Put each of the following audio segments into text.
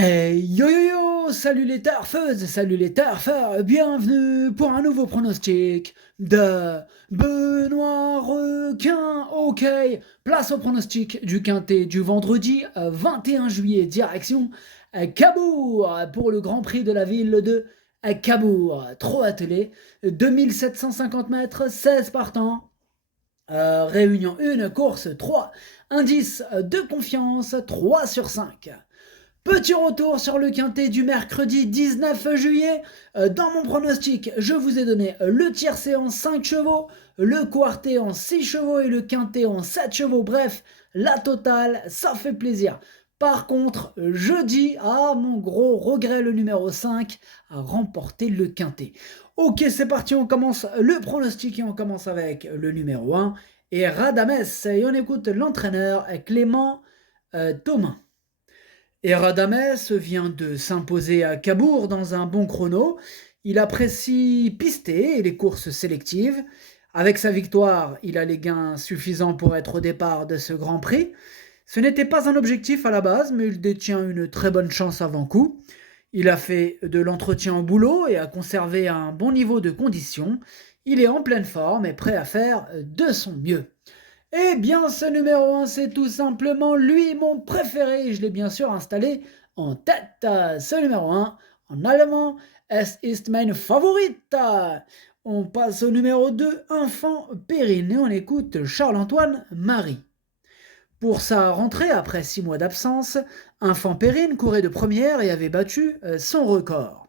Yo yo yo, salut les tarfeuses, salut les tarfeurs, bienvenue pour un nouveau pronostic de Benoît Requin. Ok, place au pronostic du quintet du vendredi 21 juillet, direction Cabourg pour le Grand Prix de la ville de Cabourg. Trop attelé, 2750 mètres, 16 partants. Réunion 1, course 3, indice de confiance 3 sur 5. Petit retour sur le quintet du mercredi 19 juillet. Dans mon pronostic, je vous ai donné le tiercé en 5 chevaux, le quartet en 6 chevaux et le quintet en 7 chevaux. Bref, la totale, ça fait plaisir. Par contre, jeudi, mon gros regret, le numéro 5 a remporté le quintet. Ok, c'est parti, on commence le pronostic et on commence avec le numéro 1 et Radames. Et on écoute l'entraîneur Clément Thomas. Et Radames vient de s'imposer à Cabourg dans un bon chrono. Il apprécie pister et les courses sélectives. Avec sa victoire, il a les gains suffisants pour être au départ de ce Grand Prix. Ce n'était pas un objectif à la base, mais il détient une très bonne chance avant coup. Il a fait de l'entretien au boulot et a conservé un bon niveau de condition. Il est en pleine forme et prêt à faire de son mieux. Eh bien, ce numéro 1, c'est tout simplement lui, mon préféré. Je l'ai bien sûr installé en tête. Ce numéro 1, en allemand, es ist mein Favorit. On passe au numéro 2, Enfant Perrine, et on écoute Charles-Antoine Marie. Pour sa rentrée après 6 mois d'absence, Enfant Perrine courait de première et avait battu son record.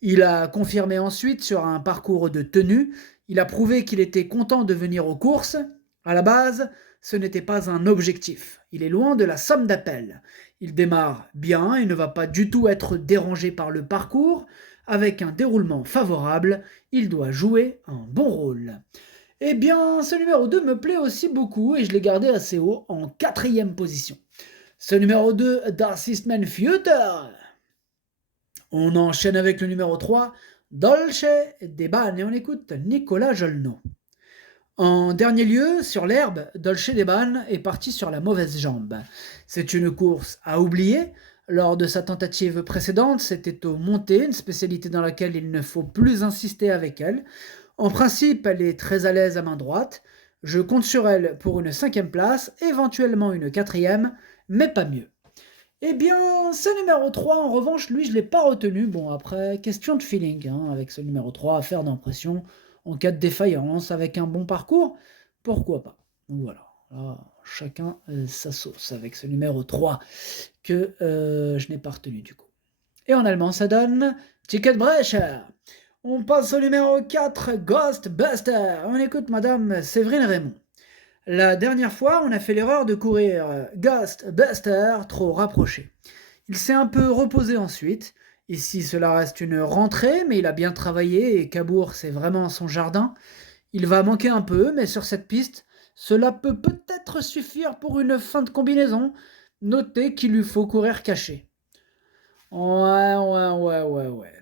Il a confirmé ensuite sur un parcours de tenue. Il a prouvé qu'il était content de venir aux courses. À la base, ce n'était pas un objectif. Il est loin de la somme d'appel. Il démarre bien et ne va pas du tout être dérangé par le parcours. Avec un déroulement favorable, il doit jouer un bon rôle. Eh bien, ce numéro 2 me plaît aussi beaucoup et je l'ai gardé assez haut en 4e position. Ce numéro 2, Das ist mein Future. On enchaîne avec le numéro 3, Dolce Deban, et on écoute Nicolas Jolnot. En dernier lieu, sur l'herbe, Dolce Deban est parti sur la mauvaise jambe. C'est une course à oublier. Lors de sa tentative précédente, c'était aux montées, une spécialité dans laquelle il ne faut plus insister avec elle. En principe, elle est très à l'aise à main droite. Je compte sur elle pour une 5e place, éventuellement une 4e, mais pas mieux. Eh bien, ce numéro 3, en revanche, lui, je ne l'ai pas retenu. Bon, après, question de feeling, avec ce numéro 3, affaire d'impression. En cas de défaillance, avec un bon parcours, pourquoi pas. Donc voilà, là, chacun sa sauce avec ce numéro 3 que je n'ai pas retenu du coup. Et en allemand, ça donne Ticketbrecher. On passe au numéro 4, Ghostbuster. On écoute Madame Séverine Raymond. La dernière fois, on a fait l'erreur de courir Ghostbuster trop rapproché. Il s'est un peu reposé ensuite. Ici, cela reste une rentrée, mais il a bien travaillé et Cabourg, c'est vraiment son jardin. Il va manquer un peu, mais sur cette piste, cela peut peut-être suffire pour une fin de combinaison. Notez qu'il lui faut courir caché. Ouais.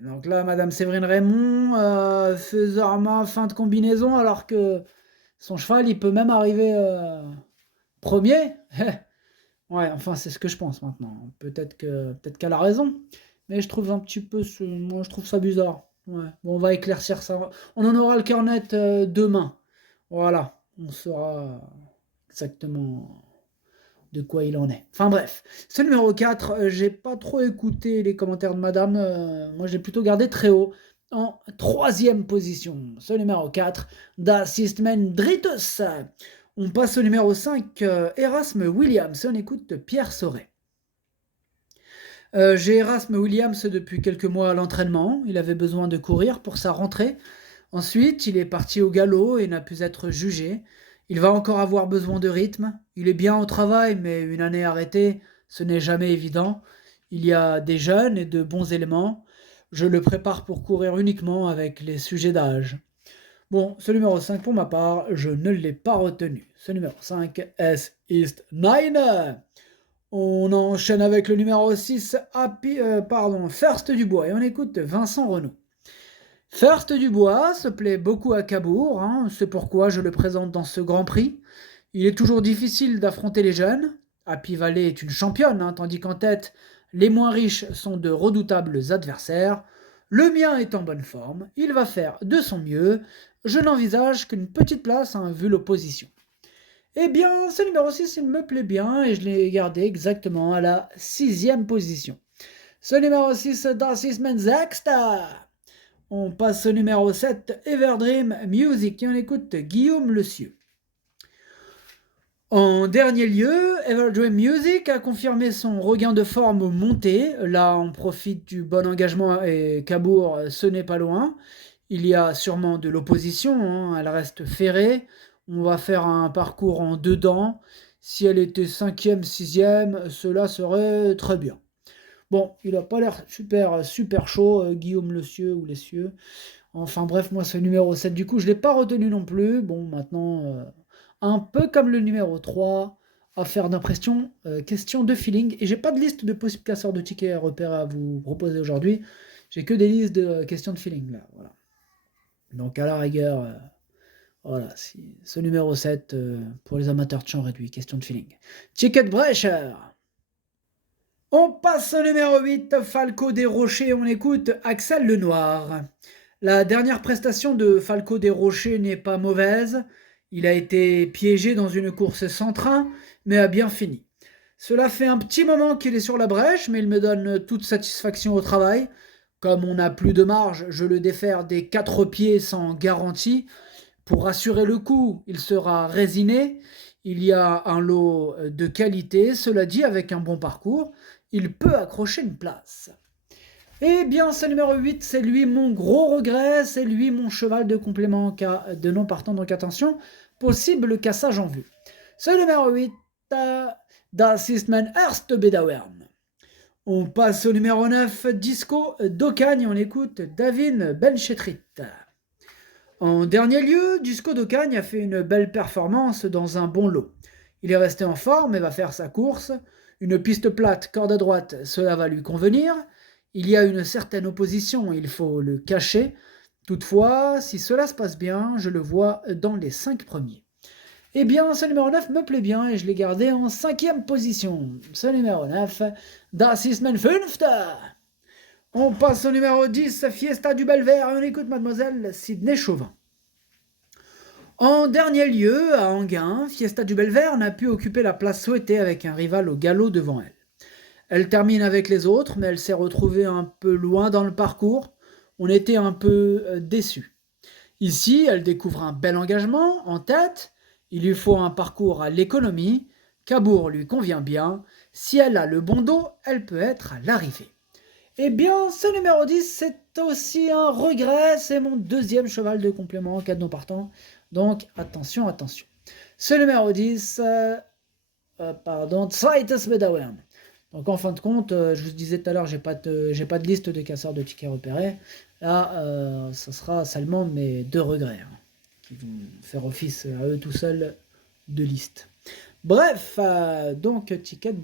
Donc là, Madame Séverine Raymond, faisant fin de combinaison, alors que son cheval, il peut même arriver premier. Ouais, enfin, c'est ce que je pense maintenant. Peut-être qu'elle a raison. Mais je trouve moi, je trouve ça bizarre. Ouais. Bon, on va éclaircir ça. On en aura le cœur net demain. Voilà. On saura exactement de quoi il en est. Enfin bref. Ce numéro 4, j'ai pas trop écouté les commentaires de madame. Moi, j'ai plutôt gardé très haut. En 3e position. Ce numéro 4, Das ist mein drittes. On passe au numéro 5, Erasme Williams. On écoute Pierre Sauret. J'ai Erasme Williams depuis quelques mois à l'entraînement. Il avait besoin de courir pour sa rentrée. Ensuite, il est parti au galop et n'a pu être jugé. Il va encore avoir besoin de rythme. Il est bien au travail, mais une année arrêtée, ce n'est jamais évident. Il y a des jeunes et de bons éléments. Je le prépare pour courir uniquement avec les sujets d'âge. Bon, ce numéro 5 pour ma part, je ne l'ai pas retenu. Ce numéro 5, es ist nein. On enchaîne avec le numéro 6, First Dubois, et on écoute Vincent Renaud. First Dubois se plaît beaucoup à Cabourg, c'est pourquoi je le présente dans ce Grand Prix. Il est toujours difficile d'affronter les jeunes. Happy Valley est une championne, tandis qu'en tête, Les moins riches sont de redoutables adversaires. Le mien est en bonne forme, il va faire de son mieux. Je n'envisage qu'une petite place vu l'opposition. Eh bien, ce numéro 6, il me plaît bien et je l'ai gardé exactement à la 6e position. Ce numéro 6, Das ist mein Sechster. On passe au numéro 7, Everdream Music, et on écoute Guillaume Le Cieux. En dernier lieu, Everdream Music a confirmé son regain de forme montée. Là, on profite du bon engagement et Cabourg, ce n'est pas loin. Il y a sûrement de l'opposition, elle reste ferrée. On va faire un parcours en dedans. Si elle était 5e, 6e, cela serait très bien. Bon, il n'a pas l'air super chaud, Guillaume Le Cieux ou Les Cieux. Enfin bref, moi ce numéro 7, du coup, je ne l'ai pas retenu non plus. Bon, maintenant, un peu comme le numéro 3, affaire d'impression, question de feeling. Et j'ai pas de liste de possibles casseurs de tickets à repérer à vous proposer aujourd'hui. J'ai que des listes de questions de feeling, là, voilà. Donc à la rigueur, voilà, ce numéro 7, pour les amateurs de champ réduit, question de feeling. Ticket Brecher. On passe au numéro 8, Falco des Rochers, on écoute Axel Lenoir. La dernière prestation de Falco des Rochers n'est pas mauvaise. Il a été piégé dans une course sans train, mais a bien fini. Cela fait un petit moment qu'il est sur la brèche, mais il me donne toute satisfaction au travail. Comme on n'a plus de marge, je le défère des 4 pieds sans garantie. Pour assurer le coup, il sera résiné. Il y a un lot de qualité, cela dit, avec un bon parcours, il peut accrocher une place. Eh bien, ce numéro 8, c'est lui mon gros regret, c'est lui mon cheval de complément de non partant, donc attention, possible cassage en vue. Ce numéro 8, Das ist mein erste Bedauern. On passe au numéro 9, Disco d'Ocagne, on écoute David Benchetrit. En dernier lieu, Disco d'Ocagne a fait une belle performance dans un bon lot. Il est resté en forme et va faire sa course. Une piste plate, corde à droite, cela va lui convenir. Il y a une certaine opposition, il faut le cacher. Toutefois, si cela se passe bien, je le vois dans les 5 premiers. Eh bien, ce numéro 9 me plaît bien et je l'ai gardé en 5e position. Ce numéro 9, Das ist mein Fünfter. On passe au numéro 10, Fiesta du Belvert, et on écoute Mademoiselle Sydney Chauvin. En dernier lieu, à Enghien, Fiesta du Belvert n'a pu occuper la place souhaitée avec un rival au galop devant elle. Elle termine avec les autres, mais elle s'est retrouvée un peu loin dans le parcours. On était un peu déçus. Ici, elle découvre un bel engagement en tête. Il lui faut un parcours à l'économie. Cabourg lui convient bien. Si elle a le bon dos, elle peut être à l'arrivée. Eh bien, ce numéro 10, c'est aussi un regret. C'est mon 2e cheval de complément en cas de non partant. Donc, attention. Ce numéro 10, Zweites Bedauern. Donc, en fin de compte, je vous disais tout à l'heure, j'ai pas de liste de casseurs de tickets repérés. Là, ce sera seulement mes 2 regrets, qui vont faire office à eux tout seuls de liste. Bref, donc ticket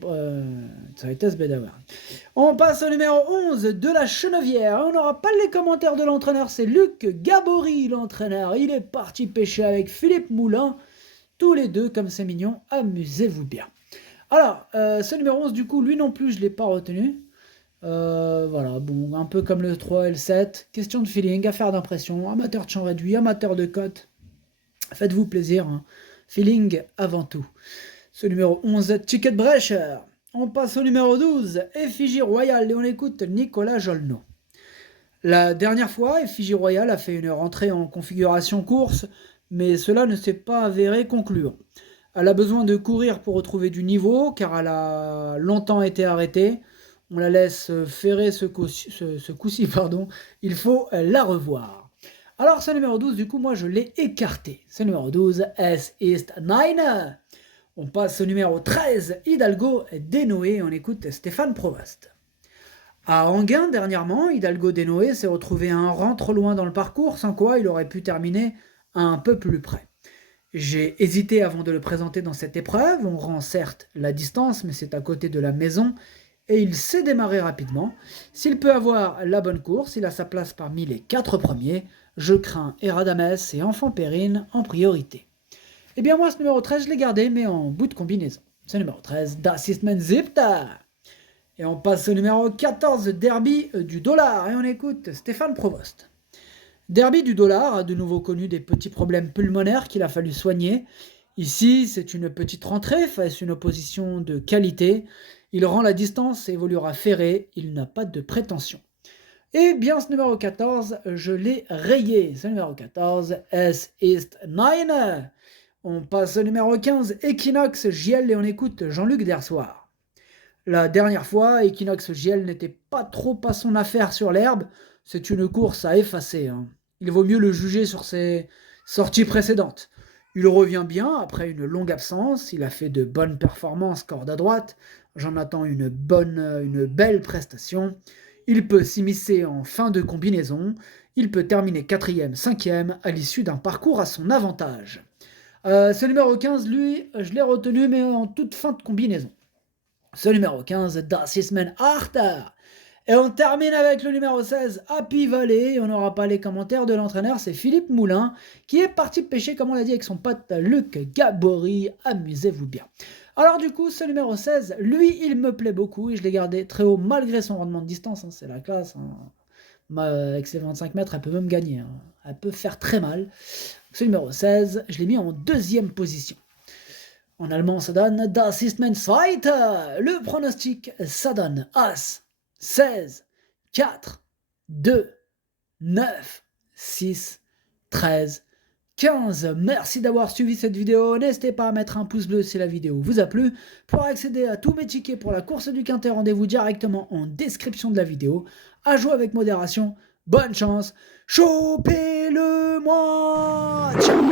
Zweites Bedauern. On passe au numéro 11 de la Chenevière. On n'aura pas les commentaires de l'entraîneur, c'est Luc Gabory, l'entraîneur. Il est parti pêcher avec Philippe Moulin. Tous les deux, comme c'est mignon, amusez-vous bien. Alors, ce numéro 11, du coup, lui non plus, je ne l'ai pas retenu. Voilà, bon, un peu comme le 3 et le 7. Question de feeling, affaire d'impression, amateur de champ réduit, amateur de cote. Faites-vous plaisir, hein. Feeling avant tout. Ce numéro 11, Ticket Brecher. On passe au numéro 12, Effigie Royale, et on écoute Nicolas Jolnot. La dernière fois, Effigie Royale a fait une rentrée en configuration course, mais cela ne s'est pas avéré concluant. Elle a besoin de courir pour retrouver du niveau, car elle a longtemps été arrêtée. On la laisse ferrer ce coup-ci, il faut la revoir. Alors ce numéro 12, du coup, moi je l'ai écarté. Ce numéro 12, Es ist Nein. On passe au numéro 13, Hidalgo Denoé, on écoute Stéphane Provost. À Enghien, dernièrement, Hidalgo Denoé s'est retrouvé un rang trop loin dans le parcours, sans quoi il aurait pu terminer un peu plus près. J'ai hésité avant de le présenter dans cette épreuve, on rend certes la distance, mais c'est à côté de la maison, et il sait démarrer rapidement. S'il peut avoir la bonne course, il a sa place parmi les 4 premiers. Je crains Eradames et Enfant Périne en priorité. Eh bien moi, ce numéro 13, je l'ai gardé, mais en bout de combinaison. Ce numéro 13, Das ist mein Siebter. Et on passe au numéro 14, Derby du dollar. Et on écoute Stéphane Provost. Derby du dollar a de nouveau connu des petits problèmes pulmonaires qu'il a fallu soigner. Ici, c'est une petite rentrée face à une opposition de qualité. Il rend la distance et évoluera ferré. Il n'a pas de prétention. Et bien ce numéro 14, je l'ai rayé. Ce numéro 14, S East 9. On passe au numéro 15, Equinox JL, et on écoute Jean-Luc Dersoir. La dernière fois, Equinox JL n'était pas trop à son affaire sur l'herbe. C'est une course à effacer. Il vaut mieux le juger sur ses sorties précédentes. Il revient bien après une longue absence. Il a fait de bonnes performances corde à droite. J'en attends une belle prestation. Il peut s'immiscer en fin de combinaison. Il peut terminer 4e, 5e à l'issue d'un parcours à son avantage. Ce numéro 15, lui, je l'ai retenu, mais en toute fin de combinaison. Ce numéro 15, Das ist mein Achter. Et on termine avec le numéro 16, Happy Valley. On n'aura pas les commentaires de l'entraîneur, c'est Philippe Moulin, qui est parti pêcher, comme on l'a dit, avec son pote Luc Gabory. Amusez-vous bien. Alors du coup, ce numéro 16, lui, il me plaît beaucoup et je l'ai gardé très haut malgré son rendement de distance. C'est la classe. Avec ses 25 mètres, elle peut même gagner. Elle peut faire très mal. Ce numéro 16, je l'ai mis en 2e position. En allemand, ça donne Das ist mein Zweiter. Le pronostic, ça donne As, 16, 4, 2, 9, 6, 13, 15. Merci d'avoir suivi cette vidéo. N'hésitez pas à mettre un pouce bleu si la vidéo vous a plu. Pour accéder à tous mes tickets pour la course du Quintet, rendez-vous directement en description de la vidéo. À jouer avec modération. Bonne chance. Chopez-le-moi. Ciao.